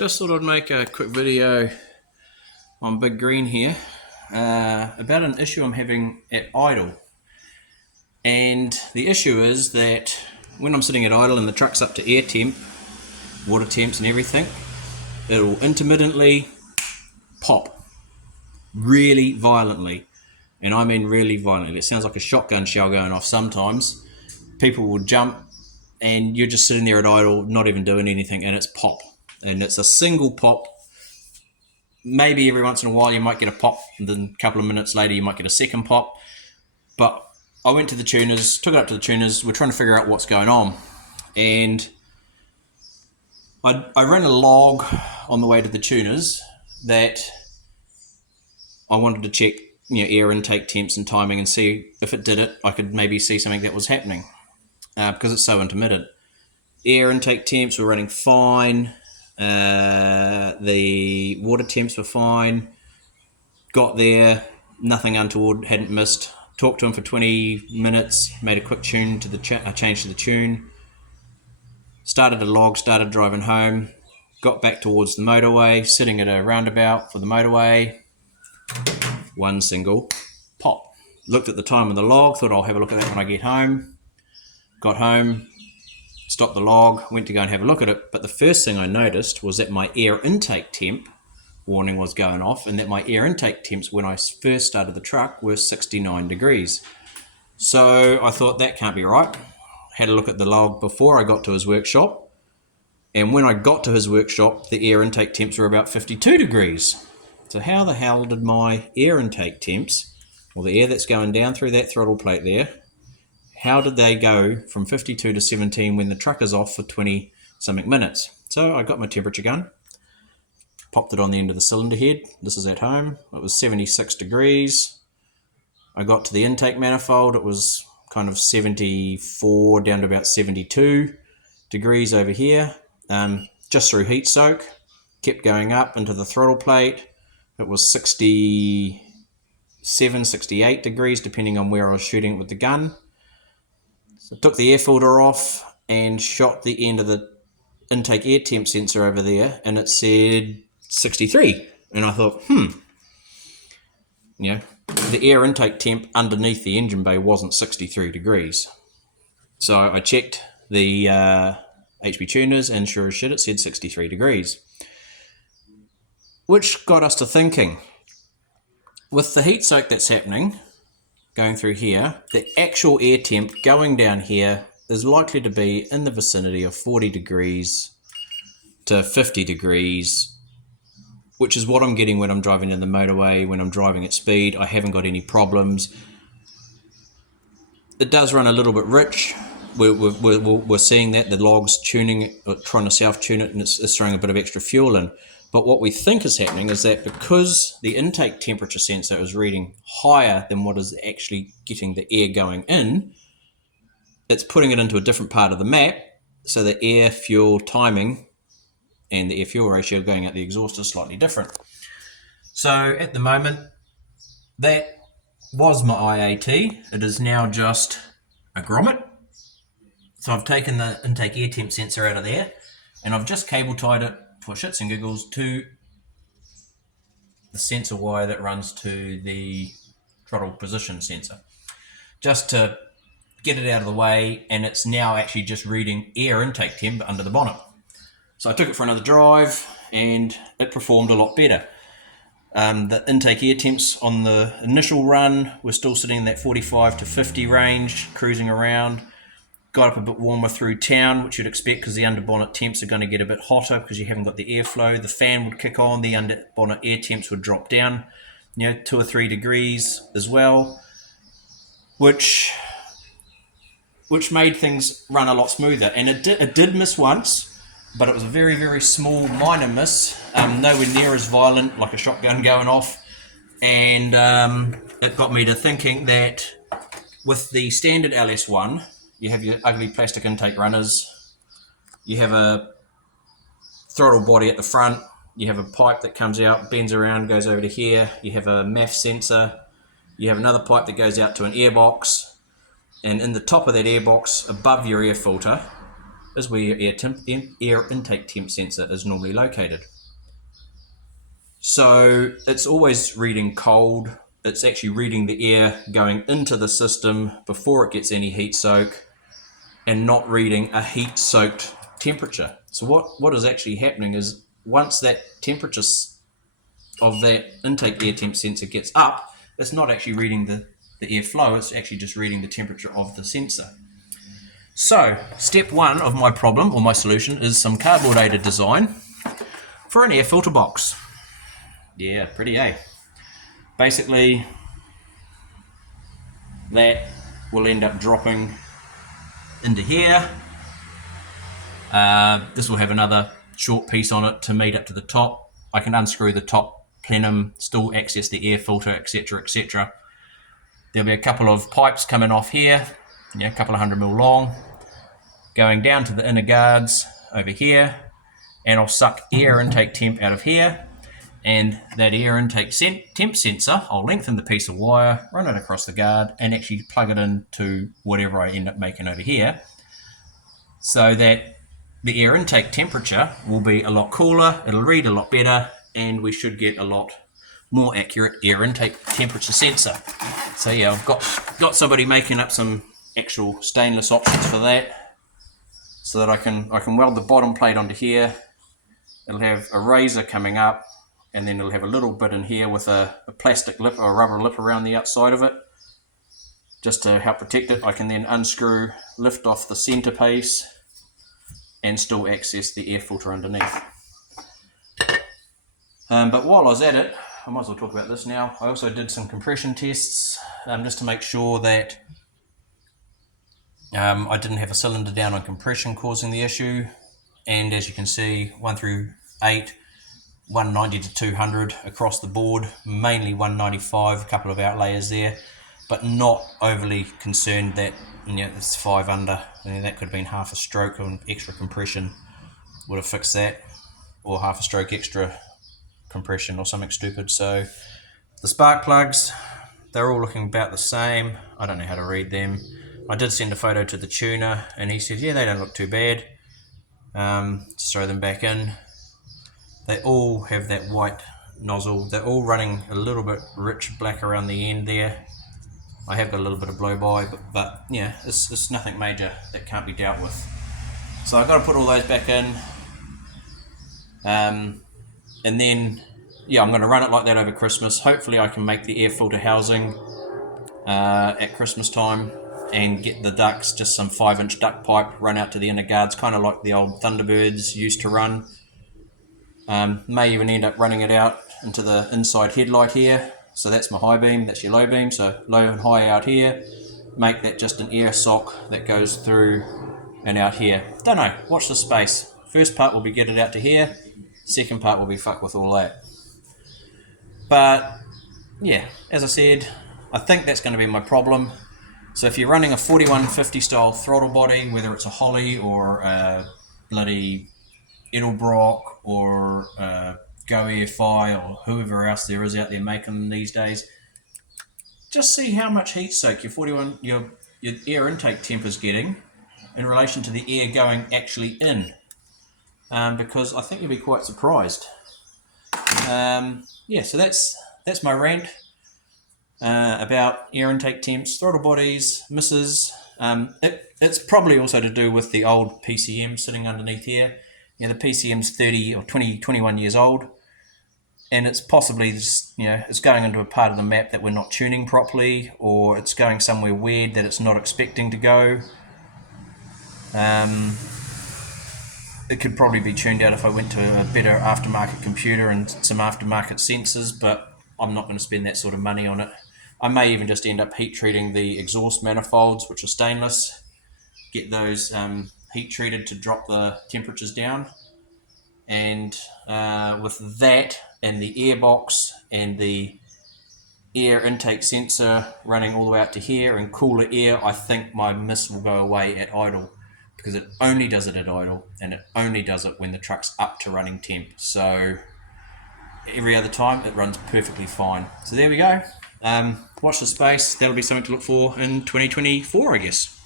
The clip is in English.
Just thought I'd make a quick video on Big Green here about an issue I'm having at idle. And the issue is that when I'm sitting at idle and the truck's up to air temp, water temps and everything, it'll intermittently pop really violently. And I mean really violently. It sounds like a shotgun shell going off sometimes. People will jump and you're just sitting there at idle, not even doing anything, and it's pop. And it's a single pop. Maybe every once in a while you might get a pop, and then a couple of minutes later you might get a second pop. But I went to the tuners, took it up to the tuners, we're trying to figure out what's going on. And I ran a log on the way to the tuners that I wanted to check, air intake temps and timing and see if it did it. I could maybe see something that was happening because it's so intermittent. Air intake temps were running fine. The water temps were fine. Got there, nothing untoward, hadn't missed. Talked to him for 20 minutes, made a quick change to the tune. Started a log, started driving home. Got back towards the motorway, sitting at a roundabout for the motorway. One single pop. Looked at the time on the log, thought I'll have a look at that when I get home. Got home, stopped the log, went to go and have a look at it, but the first thing I noticed was that my air intake temp warning was going off, and that my air intake temps when I first started the truck were 69 degrees. So I thought that can't be right. Had a look at the log before I got to his workshop, and when I got to his workshop, the air intake temps were about 52 degrees. So how the hell did my air intake temps, or the air that's going down through that throttle plate there, how did they go from 52 to 17 when the truck is off for 20 something minutes? So I got my temperature gun, popped it on the end of the cylinder head. This is at home. It was 76 degrees. I got to the intake manifold. It was kind of 74 down to about 72 degrees over here, just through heat soak. Kept going up into the throttle plate. It was 67, 68 degrees, depending on where I was shooting it with the gun. So I took the air filter off and shot the end of the intake air temp sensor over there, and it said 63. And I thought, the air intake temp underneath the engine bay wasn't 63 degrees. So I checked the HP tuners, and sure as shit, it said 63 degrees. Which got us to thinking, with the heat soak that's happening, going through here, the actual air temp going down here is likely to be in the vicinity of 40 degrees to 50 degrees, which is what I'm getting when I'm driving in the motorway, when I'm driving at speed. I haven't got any problems. It does run a little bit rich. We're seeing that the log's tuning, trying to self-tune it, and it's throwing a bit of extra fuel in. But what we think is happening is that because the intake temperature sensor is reading higher than what is actually getting the air going in, it's putting it into a different part of the map, so the air-fuel timing and the air-fuel ratio going out the exhaust is slightly different. So at the moment, that was my IAT. It is now just a grommet. So I've taken the intake air temp sensor out of there, and I've just cable tied it for shits and giggles to the sensor wire that runs to the throttle position sensor, just to get it out of the way. And it's now actually just reading air intake temp under the bonnet. So I took it for another drive, and it performed a lot better. The intake air temps on the initial run were still sitting in that 45 to 50 range, cruising around. Got up a bit warmer through town, which you'd expect because the under-bonnet temps are going to get a bit hotter because you haven't got the airflow. The fan would kick on, the under-bonnet air temps would drop down, 2 or 3 degrees as well, which made things run a lot smoother. And it did miss once, but it was a very, very small, minor miss, nowhere near as violent, like a shotgun going off. And it got me to thinking that with the standard LS1, you have your ugly plastic intake runners, you have a throttle body at the front, you have a pipe that comes out, bends around, goes over to here, you have a MAF sensor, you have another pipe that goes out to an airbox, and in the top of that airbox, above your air filter, is where your air intake temp sensor is normally located. So it's always reading cold. It's actually reading the air going into the system before it gets any heat soak, and not reading a heat soaked temperature. So what is actually happening is once that temperature of that intake air temp sensor gets up, it's not actually reading the airflow, it's actually just reading the temperature of the sensor. So step one of my problem, or my solution, is some cardboard-aided design for an air filter box. Yeah, pretty, eh? Basically, that will end up dropping into here. This will have another short piece on it to meet up to the top. I can unscrew the top plenum, still access the air filter, etc, etc. There'll be a couple of pipes coming off here, a couple of 100 mil long, going down to the inner guards over here, and I'll suck air intake temp out of here, and that air intake temp sensor, I'll lengthen the piece of wire, run it across the guard, and actually plug it into whatever I end up making over here, so that the air intake temperature will be a lot cooler, it'll read a lot better, and we should get a lot more accurate air intake temperature sensor. So yeah, I've got somebody making up some actual stainless options for that, so that I can weld the bottom plate onto here. It'll have a razor coming up, and then it'll have a little bit in here with a plastic lip or a rubber lip around the outside of it, just to help protect it. I can then unscrew, lift off the center piece, and still access the air filter underneath. But while I was at it, I might as well talk about this now. I also did some compression tests just to make sure that I didn't have a cylinder down on compression causing the issue. And as you can see, 1 through 8, 190 to 200 across the board, mainly 195, a couple of outlayers there, but not overly concerned that it's 5 under. That could have been half a stroke, and extra compression would have fixed that, or half a stroke extra compression or something stupid. So the spark plugs, they're all looking about the same. I don't know how to read them. I did send a photo to the tuner, and he said, yeah, they don't look too bad. Just throw them back in. They all have that white nozzle. They're all running a little bit rich black around the end there. I have got a little bit of blow by, but yeah, it's nothing major that can't be dealt with. So I've got to put all those back in. And then, yeah, I'm going to run it like that over Christmas. Hopefully I can make the air filter housing at Christmas time, and get the ducts, just some 5-inch duct pipe, run out to the inner guards, kind of like the old Thunderbirds used to run. May even end up running it out into the inside headlight here. So that's my high beam, that's your low beam. So low and high out here. Make that just an air sock that goes through and out here. Don't know, watch the space. First part will be get it out to here. Second part will be fuck with all that. But yeah, as I said, I think that's going to be my problem. So if you're running a 4150 style throttle body, whether it's a Holly or a bloody Edelbrock or Go Air-Fi or whoever else there is out there making them these days, just see how much heat soak your air intake temp is getting in relation to the air going actually in, because I think you'll be quite surprised. Yeah, so that's my rant about air intake temps, throttle bodies, misses. It's probably also to do with the old PCM sitting underneath here. The PCM's 30 or 21 years old, and it's possibly just, it's going into a part of the map that we're not tuning properly, or it's going somewhere weird that it's not expecting to go. It could probably be tuned out if I went to a better aftermarket computer and some aftermarket sensors, but I'm not going to spend that sort of money on it. I may even just end up heat treating the exhaust manifolds, which are stainless, get those heat treated to drop the temperatures down, and with that and the airbox and the air intake sensor running all the way out to here and cooler air, I think my miss will go away at idle, because it only does it at idle, and it only does it when the truck's up to running temp. So every other time it runs perfectly fine. So there we go. Watch the space. That'll be something to look for in 2024, I guess.